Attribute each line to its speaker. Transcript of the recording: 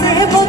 Speaker 1: se vo